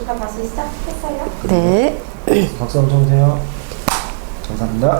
주가 다시 시작했어요? 네. 박수 한번 쳐주세요. 감사합니다.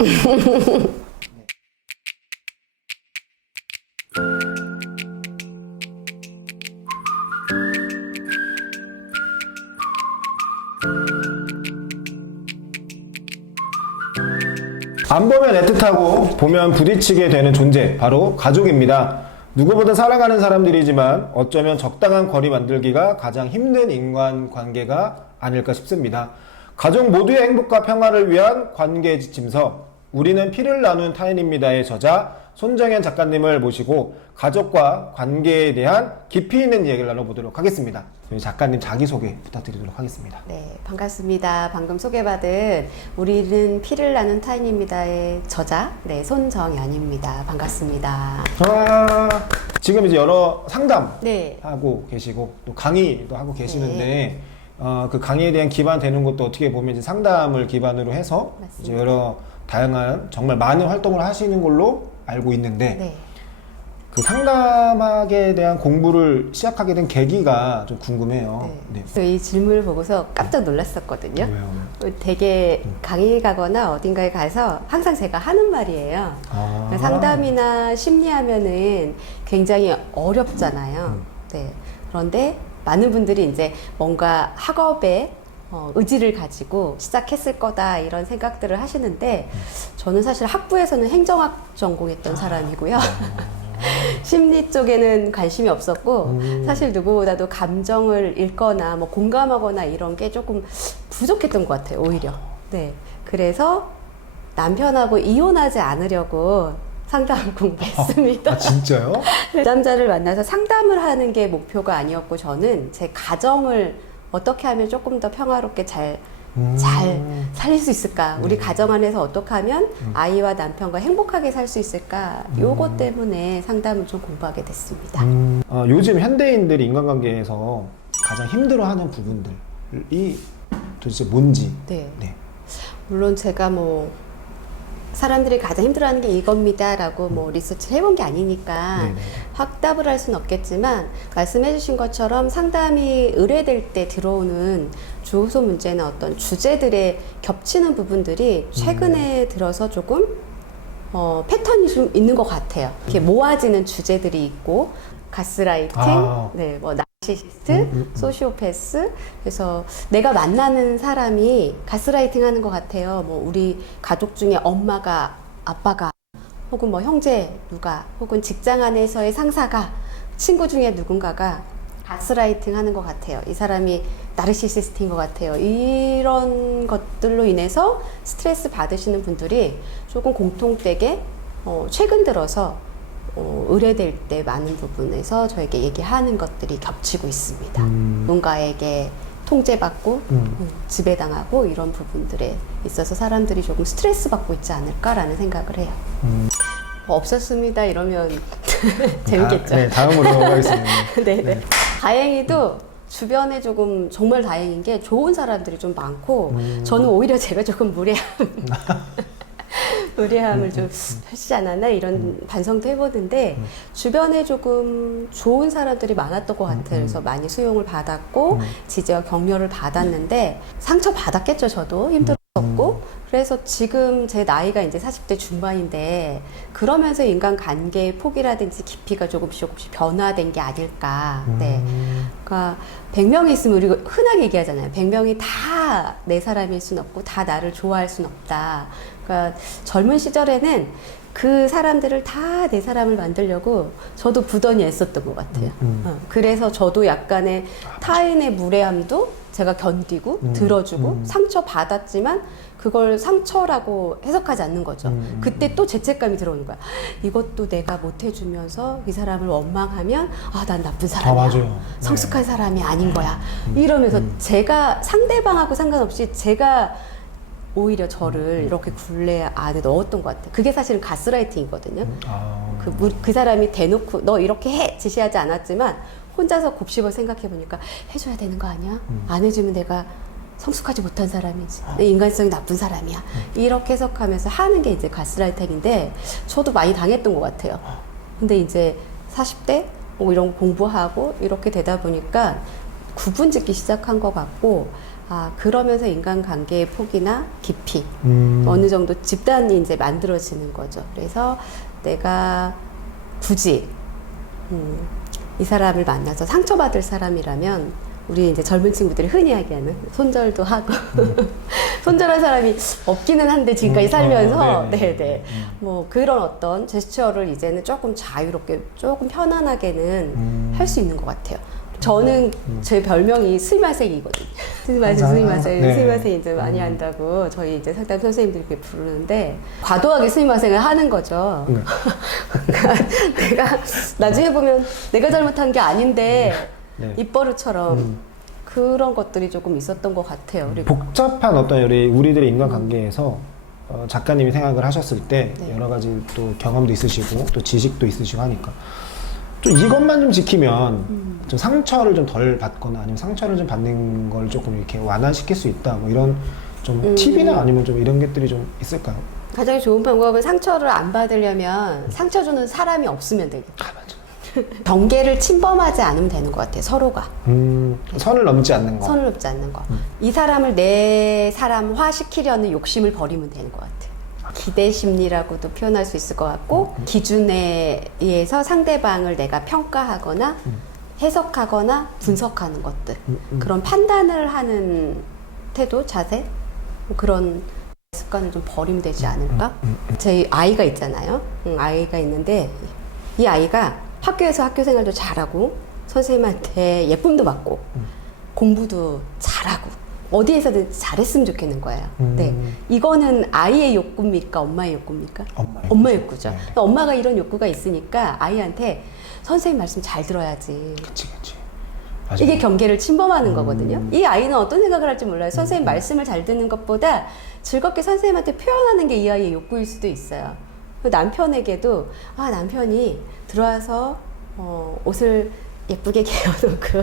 안 보면 애틋하고 보면 부딪히게 되는 존재, 바로 가족입니다. 누구보다 살아가는 사람들이지만 어쩌면 적당한 거리 만들기가 가장 힘든 인간관계가 아닐까 싶습니다. 가족 모두의 행복과 평화를 위한 관계 지침서 우리는 피를 나눈 타인입니다의 저자 손정현 작가님을 모시고 가족과 관계에 대한 깊이 있는 이야기를 나눠보도록 하겠습니다. 저희 작가님 자기소개 부탁드리도록 하겠습니다. 네, 반갑습니다. 방금 소개받은 우리는 피를 나눈 타인입니다의 저자, 네, 손정연입니다. 반갑습니다. 지금 이제 여러 상담 네. 하고 계시고 또 강의도 하고 계시는데 그 강의에 대한 기반 되는 것도 어떻게 보면 이제 상담을 기반으로 해서 이제 여러 다양한 정말 많은 활동을 하시는 걸로 알고 있는데 네. 그 상담학에 대한 공부를 시작하게 된 계기가 좀 궁금해요. 네. 그래서 이 질문을 보고서 깜짝 놀랐었거든요. 왜요? 되게 강의 가거나 어딘가에 가서 항상 제가 하는 말이에요. 아. 상담이나 심리하면은 굉장히 어렵잖아요. 네. 그런데 많은 분들이 이제 뭔가 학업에 의지를 가지고 시작했을 거다 이런 생각들을 하시는데 저는 사실 학부에서는 행정학 전공했던 사람이고요. 심리 쪽에는 관심이 없었고 사실 누구보다도 감정을 읽거나 뭐 공감하거나 이런 게 조금 부족했던 것 같아요, 오히려. 네. 그래서 남편하고 이혼하지 않으려고 상담 공부했습니다. 아, 진짜요? 그 남자를 만나서 상담을 하는 게 목표가 아니었고 저는 제 가정을 어떻게 하면 조금 더 평화롭게 잘 살릴 수 있을까? 우리 가정 안에서 어떻게 하면 아이와 남편과 행복하게 살 수 있을까? 요것 때문에 상담을 좀 공부하게 됐습니다. 요즘 현대인들이 인간관계에서 가장 힘들어하는 부분들이 도대체 뭔지. 네. 네. 물론 제가 뭐 사람들이 가장 힘들어하는 게 이겁니다라고 뭐 리서치를 해본 게 아니니까 네네. 확답을 할 수는 없겠지만 말씀해주신 것처럼 상담이 의뢰될 때 들어오는 주호소 문제나 어떤 주제들에 겹치는 부분들이 최근에 들어서 조금 패턴이 좀 있는 것 같아요. 이렇게 모아지는 주제들이 있고 가스라이팅, 네, 뭐 나르시시스트, 소시오패스. 그래서 내가 만나는 사람이 가스라이팅 하는 것 같아요. 뭐 우리 가족 중에 엄마가, 아빠가, 혹은 뭐 형제 누가, 혹은 직장 안에서의 상사가, 친구 중에 누군가가 가스라이팅 하는 것 같아요. 이 사람이 나르시시스트인 것 같아요. 이런 것들로 인해서 스트레스 받으시는 분들이 조금 공통되게 최근 들어서 의뢰될 때 많은 부분에서 저에게 얘기하는 것들이 겹치고 있습니다. 누군가에게 통제받고 지배당하고 이런 부분들에 있어서 사람들이 조금 스트레스 받고 있지 않을까라는 생각을 해요. 없었습니다 이러면 재밌겠죠? 네, 다음으로 넘어가겠습니다. 네네. 네. 다행히도 주변에 조금 정말 다행인 게 좋은 사람들이 좀 많고 저는 오히려 제가 조금 무례함을 좀 펼치지 않았나 이런 반성도 해보는데 주변에 조금 좋은 사람들이 많았던 것 같아요. 그래서 많이 수용을 받았고 지지와 격려를 받았는데 상처 받았겠죠. 저도 힘들었고 그래서 지금 제 나이가 이제 40대 중반인데 그러면서 인간관계의 폭이라든지 깊이가 조금씩 변화된 게 아닐까. 네. 그러니까 100명이 있으면 우리가 흔하게 얘기하잖아요. 100명이 다 내 사람일 순 없고 다 나를 좋아할 순 없다. 그러니까 젊은 시절에는 그 사람들을 다 내 사람을 만들려고 저도 부단히 애썼던 것 같아요. 그래서 저도 약간의 타인의 무례함도 제가 견디고 들어주고 상처 받았지만 그걸 상처라고 해석하지 않는 거죠. 그때 또 죄책감이 들어오는 거야. 이것도 내가 못 해주면서 이 사람을 원망하면 난 나쁜 사람이야. 맞아요. 성숙한 사람이 아닌 거야. 이러면서 제가 상대방하고 상관없이 제가 오히려 저를 이렇게 굴레 안에 넣었던 것 같아요. 그게 사실은 가스라이팅이거든요. 그 사람이 대놓고 너 이렇게 해 지시하지 않았지만 혼자서 곱씹어 생각해 보니까 해줘야 되는 거 아니야? 안 해주면 내가 성숙하지 못한 사람이지. 내 인간성이 나쁜 사람이야. 이렇게 해석하면서 하는 게 이제 가스라이팅인데 저도 많이 당했던 것 같아요. 근데 이제 40대 뭐 이런 거 공부하고 이렇게 되다 보니까 구분짓기 시작한 것 같고, 그러면서 인간관계의 폭이나 깊이, 어느 정도 집단이 이제 만들어지는 거죠. 그래서 내가 굳이 이 사람을 만나서 상처받을 사람이라면, 우리 이제 젊은 친구들이 흔히 하기에는 손절도 하고 손절한 사람이 없기는 한데 지금까지 살면서 네네 뭐 그런 어떤 제스처를 이제는 조금 자유롭게 조금 편안하게는 할 수 있는 것 같아요. 저는 제 별명이 스미마셍이거든요. 스미마셍 네. 스미마셍 이제 많이 한다고 저희 이제 상담 선생님들이 이렇게 부르는데, 과도하게 스미마셍을 하는 거죠. 내가 나중에 보면 내가 잘못한 게 아닌데 네. 입버릇처럼 그런 것들이 조금 있었던 것 같아요. 그리고 복잡한 어떤 우리들의 인간관계에서 작가님이 생각을 하셨을 때 네. 여러 가지 또 경험도 있으시고 또 지식도 있으시고 하니까 좀 이것만 좀 지키면 좀 상처를 좀 덜 받거나 아니면 상처를 좀 받는 걸 조금 이렇게 완화시킬 수 있다, 뭐 이런 좀 팁이나 아니면 좀 이런 것들이 좀 있을까요? 가장 좋은 방법은 상처를 안 받으려면 상처 주는 사람이 없으면 되겠다. 맞아. 경계를 침범하지 않으면 되는 것 같아요. 서로가 선을 넘지 않는 거. 선을 넘지 않는 거. 이 사람을 내 사람화 시키려는 욕심을 버리면 되는 것 같아요. 기대 심리라고도 표현할 수 있을 것 같고, 기준에 의해서 상대방을 내가 평가하거나 해석하거나 분석하는 것들, 그런 판단을 하는 태도, 자세, 뭐 그런 습관을 좀 버리면 되지 않을까? 제 아이가 있잖아요. 아이가 있는데 이 아이가 학교에서 학교 생활도 잘하고 선생님한테 예쁨도 받고 공부도 잘하고 어디에서든 잘했으면 좋겠는 거예요. 네, 이거는 아이의 욕구입니까? 엄마의 욕구입니까? 엄마의 욕구죠. 네. 그러니까 엄마가 이런 욕구가 있으니까 아이한테 선생님 말씀 잘 들어야지. 그치. 맞아요. 이게 경계를 침범하는 거거든요. 이 아이는 어떤 생각을 할지 몰라요. 선생님 말씀을 잘 듣는 것보다 즐겁게 선생님한테 표현하는 게 이 아이의 욕구일 수도 있어요. 남편에게도 남편이 들어와서 옷을 예쁘게 개어놓고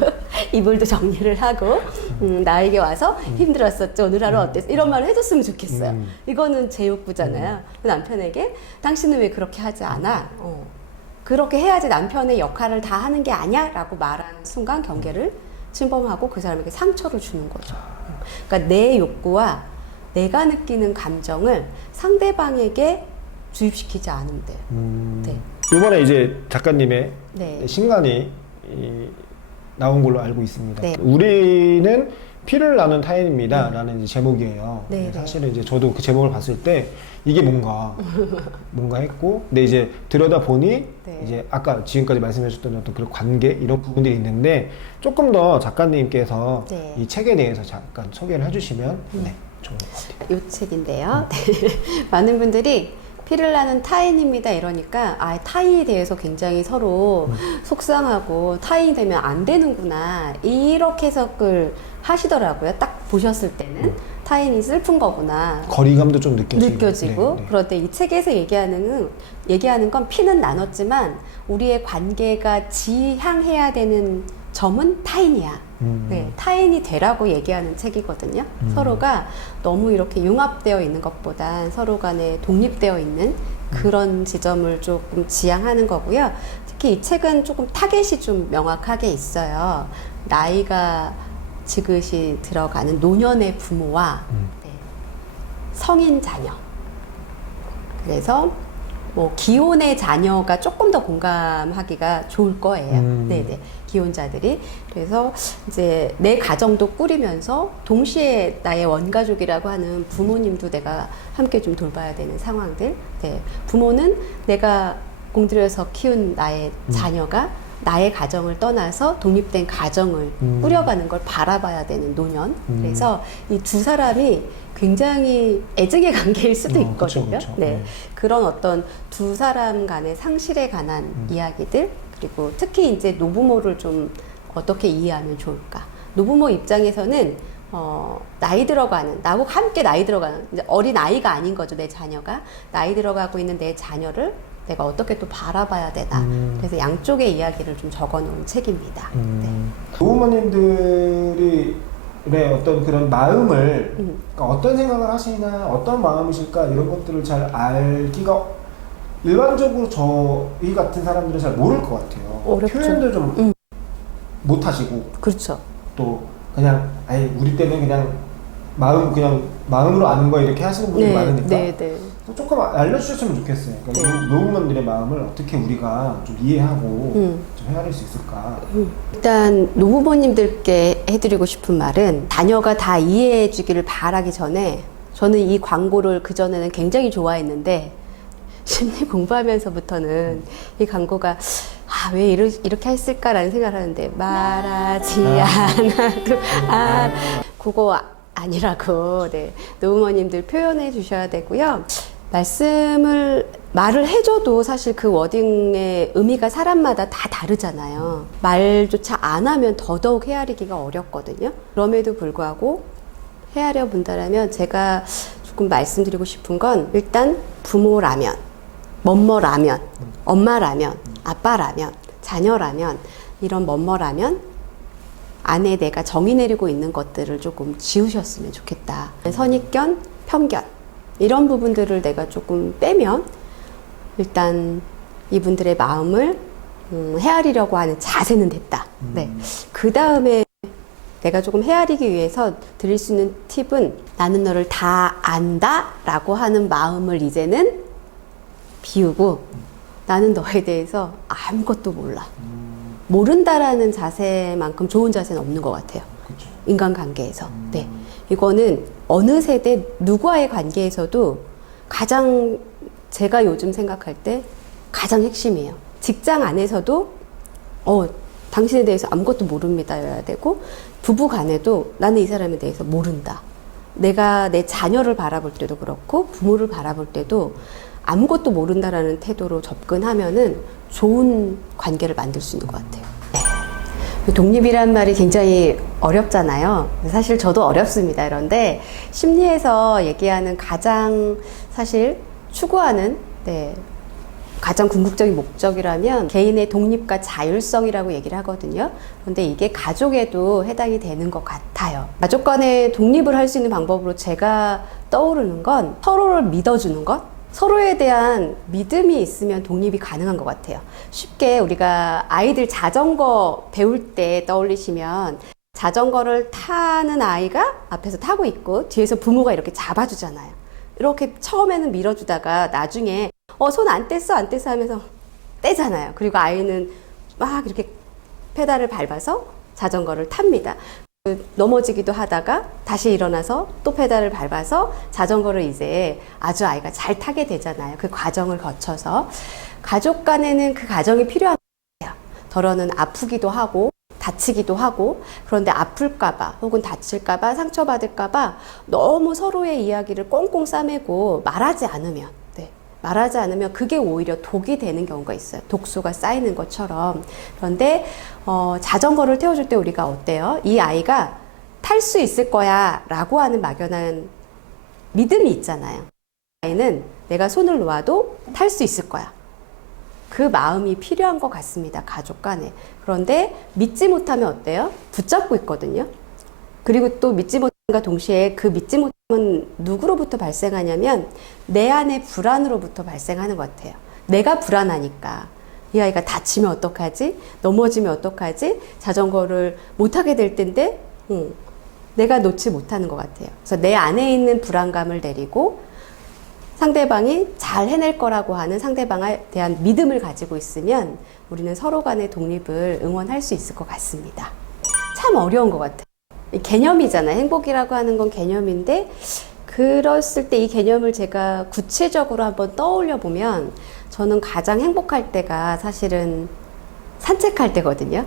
이불도 정리를 하고 나에게 와서 힘들었었죠, 오늘 하루 어땠어, 이런 말을 해줬으면 좋겠어요. 이거는 제 욕구잖아요. 남편에게 당신은 왜 그렇게 하지 않아? 그렇게 해야지 남편의 역할을 다 하는 게 아니야? 라고 말하는 순간 경계를 침범하고 그 사람에게 상처를 주는 거죠. 그러니까 내 욕구와 내가 느끼는 감정을 상대방에게 주입시키지 않으면 돼요. 네. 이번에 이제 작가님의 네. 신간이 나온 걸로 알고 있습니다. 네. 우리는 피를 나눈 타인입니다. 라는 이제 제목이에요. 네, 사실은 이제 저도 그 제목을 봤을 때 이게 뭔가 했고, 근데 이제 들여다 보니 네. 이제 아까 지금까지 말씀해 주셨던 어떤 그런 관계 이런 부분들이 있는데, 조금 더 작가님께서 네. 이 책에 대해서 잠깐 소개를 해주시면 좋을 것 같아요. 이 책인데요. 많은 분들이 피를 나눈 타인입니다 이러니까 타인에 대해서 굉장히 서로 속상하고 타인이 되면 안 되는구나 이렇게 해석을 하시더라고요. 딱 보셨을 때는 타인이 슬픈 거구나 거리감도 좀 느껴지고. 네. 그런데 이 책에서 얘기하는 건 피는 나눴지만 우리의 관계가 지향해야 되는 점은 타인이야. 네, 타인이 되라고 얘기하는 책이거든요. 서로가 너무 이렇게 융합되어 있는 것보단 서로 간에 독립되어 있는 그런 지점을 조금 지향하는 거고요. 특히 이 책은 조금 타겟이 좀 명확하게 있어요. 나이가 지긋이 들어가는 노년의 부모와 성인 자녀. 그래서 뭐 기혼의 자녀가 조금 더 공감하기가 좋을 거예요. 네네. 기혼자들이. 그래서 이제 내 가정도 꾸리면서 동시에 나의 원가족이라고 하는 부모님도 내가 함께 좀 돌봐야 되는 상황들. 네. 부모는 내가 공들여서 키운 나의 자녀가 나의 가정을 떠나서 독립된 가정을 꾸려가는 걸 바라봐야 되는 노년. 그래서 이 두 사람이 굉장히 애증의 관계일 수도 있거든요. 그쵸. 네. 그런 어떤 두 사람 간의 상실에 관한 이야기들, 그리고 특히 이제 노부모를 좀 어떻게 이해하면 좋을까. 노부모 입장에서는 나이 들어가는, 나하고 함께 나이 들어가는, 이제 어린 아이가 아닌 거죠, 내 자녀가. 나이 들어가고 있는 내 자녀를 내가 어떻게 또 바라봐야 되나. 그래서 양쪽의 이야기를 좀 적어 놓은 책입니다. 네. 부모님들이 어떤 그런 마음을 그러니까 어떤 생각을 하시나 어떤 마음이실까 이런 것들을 잘 알기가 일반적으로 저희 같은 사람들은 잘 모를 것 같아요. 어렵죠. 표현도 좀 못하시고. 그렇죠. 또 그냥 아예 우리 때는 그냥 마음으로 아는 거 이렇게 하시는 분들이 많으니까 네. 조금 알려주셨으면 좋겠어요. 그러니까 노부모님들의 마음을 어떻게 우리가 좀 이해하고 좀 헤아릴 수 있을까? 일단 노부모님들께 해드리고 싶은 말은 자녀가 다 이해해 주기를 바라기 전에 저는 이 광고를 그전에는 굉장히 좋아했는데 심리 공부하면서부터는 이 광고가 왜 이렇게 했을까라는 생각을 하는데 말하지 않아도 그거 아니라고 노부모님들 표현해 주셔야 되고요. 말을 해줘도 사실 그 워딩의 의미가 사람마다 다 다르잖아요. 말조차 안 하면 더더욱 헤아리기가 어렵거든요. 그럼에도 불구하고 헤아려 본다라면 제가 조금 말씀드리고 싶은 건 일단 부모라면, 뭐뭐라면, 엄마라면, 아빠라면, 자녀라면 이런 뭐뭐라면 안에 내가 정의 내리고 있는 것들을 조금 지우셨으면 좋겠다. 선입견, 편견 이런 부분들을 내가 조금 빼면 일단 이분들의 마음을 헤아리려고 하는 자세는 됐다. 그 다음에 내가 조금 헤아리기 위해서 드릴 수 있는 팁은 나는 너를 다 안다 라고 하는 마음을 이제는 비우고 나는 너에 대해서 아무것도 몰라. 모른다라는 자세만큼 좋은 자세는 없는 것 같아요. 그렇죠. 인간관계에서. 이거는 어느 세대 누구와의 관계에서도 가장 제가 요즘 생각할 때 가장 핵심이에요. 직장 안에서도 당신에 대해서 아무것도 모릅니다여야 되고 부부 간에도 나는 이 사람에 대해서 모른다. 내가 내 자녀를 바라볼 때도 그렇고 부모를 바라볼 때도 아무것도 모른다라는 태도로 접근하면은 좋은 관계를 만들 수 있는 것 같아요. 독립이란 말이 굉장히 어렵잖아요. 사실 저도 어렵습니다. 그런데 심리에서 얘기하는 가장 사실 추구하는 가장 궁극적인 목적이라면 개인의 독립과 자율성이라고 얘기를 하거든요. 그런데 이게 가족에도 해당이 되는 것 같아요. 가족 간의 독립을 할 수 있는 방법으로 제가 떠오르는 건 서로를 믿어주는 것? 서로에 대한 믿음이 있으면 독립이 가능한 것 같아요. 쉽게 우리가 아이들 자전거 배울 때 떠올리시면 자전거를 타는 아이가 앞에서 타고 있고 뒤에서 부모가 이렇게 잡아주잖아요. 이렇게 처음에는 밀어주다가 나중에 손 안 뗐어 안 뗐어 하면서 떼잖아요. 그리고 아이는 막 이렇게 페달을 밟아서 자전거를 탑니다. 넘어지기도 하다가 다시 일어나서 또 페달을 밟아서 자전거를 이제 아주 아이가 잘 타게 되잖아요. 그 과정을 거쳐서 가족 간에는 그 과정이 필요한 거예요. 덜어는 아프기도 하고 다치기도 하고 그런데 아플까봐 혹은 다칠까봐 상처받을까봐 너무 서로의 이야기를 꽁꽁 싸매고 말하지 않으면 그게 오히려 독이 되는 경우가 있어요. 독소가 쌓이는 것처럼. 그런데 자전거를 태워줄 때 우리가 어때요? 이 아이가 탈 수 있을 거야 라고 하는 막연한 믿음이 있잖아요. 아이는 내가 손을 놓아도 탈 수 있을 거야. 그 마음이 필요한 것 같습니다. 가족 간에. 그런데 믿지 못하면 어때요? 붙잡고 있거든요. 그리고 또 믿지 못함과 동시에 그 믿지 못함은 누구로부터 발생하냐면 내 안의 불안으로부터 발생하는 것 같아요. 내가 불안하니까 이 아이가 다치면 어떡하지? 넘어지면 어떡하지? 자전거를 못 타게 될 텐데 내가 놓지 못하는 것 같아요. 그래서 내 안에 있는 불안감을 내리고 상대방이 잘 해낼 거라고 하는 상대방에 대한 믿음을 가지고 있으면 우리는 서로 간의 독립을 응원할 수 있을 것 같습니다. 참 어려운 것 같아요. 개념이잖아요. 행복이라고 하는 건 개념인데 그랬을 때 이 개념을 제가 구체적으로 한번 떠올려 보면 저는 가장 행복할 때가 사실은 산책할 때거든요.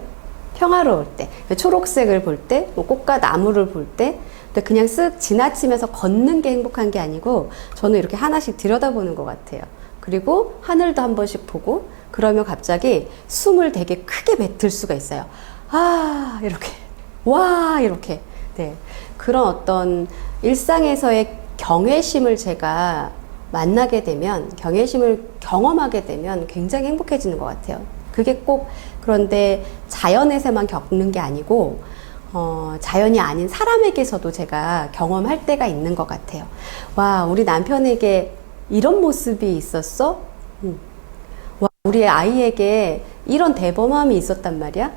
평화로울 때, 초록색을 볼 때, 꽃과 나무를 볼 때, 그냥 쓱 지나치면서 걷는 게 행복한 게 아니고 저는 이렇게 하나씩 들여다보는 것 같아요. 그리고 하늘도 한 번씩 보고 그러면 갑자기 숨을 되게 크게 뱉을 수가 있어요. 이렇게. 와 이렇게 그런 어떤 일상에서의 경외심을 제가 만나게 되면 경외심을 경험하게 되면 굉장히 행복해지는 것 같아요. 그게 꼭 그런데 자연에서만 겪는 게 아니고 자연이 아닌 사람에게서도 제가 경험할 때가 있는 것 같아요. 와 우리 남편에게 이런 모습이 있었어? 와 우리 아이에게 이런 대범함이 있었단 말이야?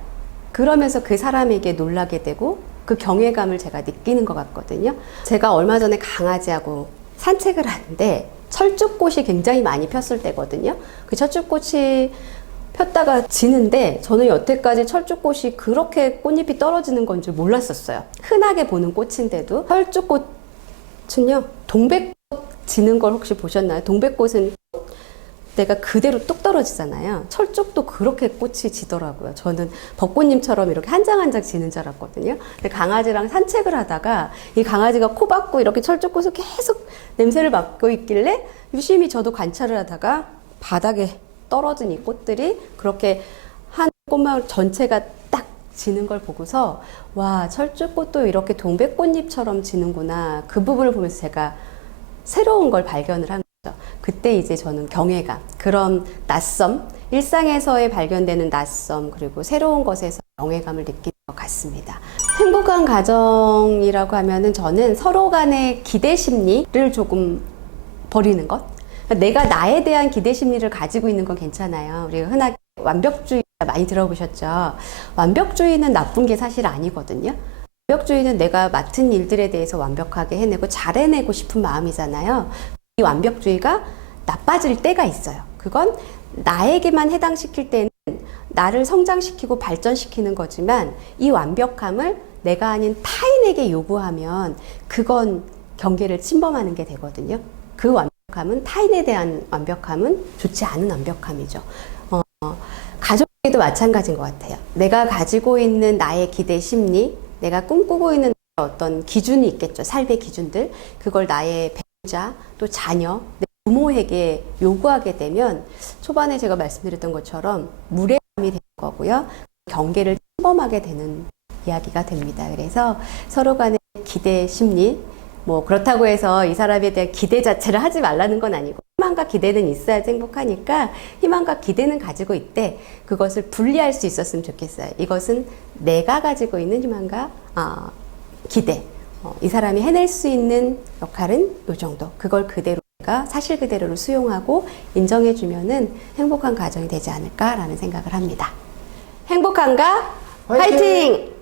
그러면서 그 사람에게 놀라게 되고 그 경외감을 제가 느끼는 것 같거든요. 제가 얼마 전에 강아지하고 산책을 하는데 철쭉꽃이 굉장히 많이 폈을 때거든요. 그 철쭉꽃이 폈다가 지는데 저는 여태까지 철쭉꽃이 그렇게 꽃잎이 떨어지는 건 줄 몰랐었어요. 흔하게 보는 꽃인데도 철쭉꽃은요, 동백꽃 지는 걸 혹시 보셨나요? 동백꽃은 내가 그대로 뚝 떨어지잖아요. 철쭉도 그렇게 꽃이 지더라고요. 저는 벚꽃님처럼 이렇게 한 장 한 장 지는 줄 알았거든요. 근데 강아지랑 산책을 하다가 이 강아지가 코 박고 이렇게 철쭉꽃을 계속 냄새를 맡고 있길래 유심히 저도 관찰을 하다가 바닥에 떨어진 이 꽃들이 그렇게 한 꽃마을 전체가 딱 지는 걸 보고서 와, 철쭉꽃도 이렇게 동백꽃잎처럼 지는구나. 그 부분을 보면서 제가 새로운 걸 발견을 한 거죠. 그때 이제 저는 경외감, 그런 낯섦, 일상에서의 발견되는 낯섦, 그리고 새로운 것에서 경외감을 느끼는 것 같습니다. 행복한 가정이라고 하면은 저는 서로 간의 기대 심리를 조금 버리는 것. 내가 나에 대한 기대 심리를 가지고 있는 건 괜찮아요. 우리가 흔하게 완벽주의 많이 들어보셨죠? 완벽주의는 나쁜 게 사실 아니거든요. 완벽주의는 내가 맡은 일들에 대해서 완벽하게 해내고 잘 해내고 싶은 마음이잖아요. 이 완벽주의가 나빠질 때가 있어요. 그건 나에게만 해당시킬 때는 나를 성장시키고 발전시키는 거지만 이 완벽함을 내가 아닌 타인에게 요구하면 그건 경계를 침범하는 게 되거든요. 그 완벽함은, 타인에 대한 완벽함은 좋지 않은 완벽함이죠. 가족에도 마찬가지인 것 같아요. 내가 가지고 있는 나의 기대 심리, 내가 꿈꾸고 있는 어떤 기준이 있겠죠. 삶의 기준들. 그걸 나의 배우자, 또 자녀, 내 부모에게 요구하게 되면 초반에 제가 말씀드렸던 것처럼 무례함이 되는 거고요. 경계를 침범하게 되는 이야기가 됩니다. 그래서 서로 간의 기대 심리, 뭐 그렇다고 해서 이 사람에 대한 기대 자체를 하지 말라는 건 아니고 희망과 기대는 있어야지 행복하니까 희망과 기대는 가지고 있대. 그것을 분리할 수 있었으면 좋겠어요. 이것은 내가 가지고 있는 희망과 기대. 이 사람이 해낼 수 있는 역할은 이 정도. 그걸 그대로 내가 사실 그대로를 수용하고 인정해주면은 행복한 가정이 되지 않을까라는 생각을 합니다. 행복한가? 화이팅!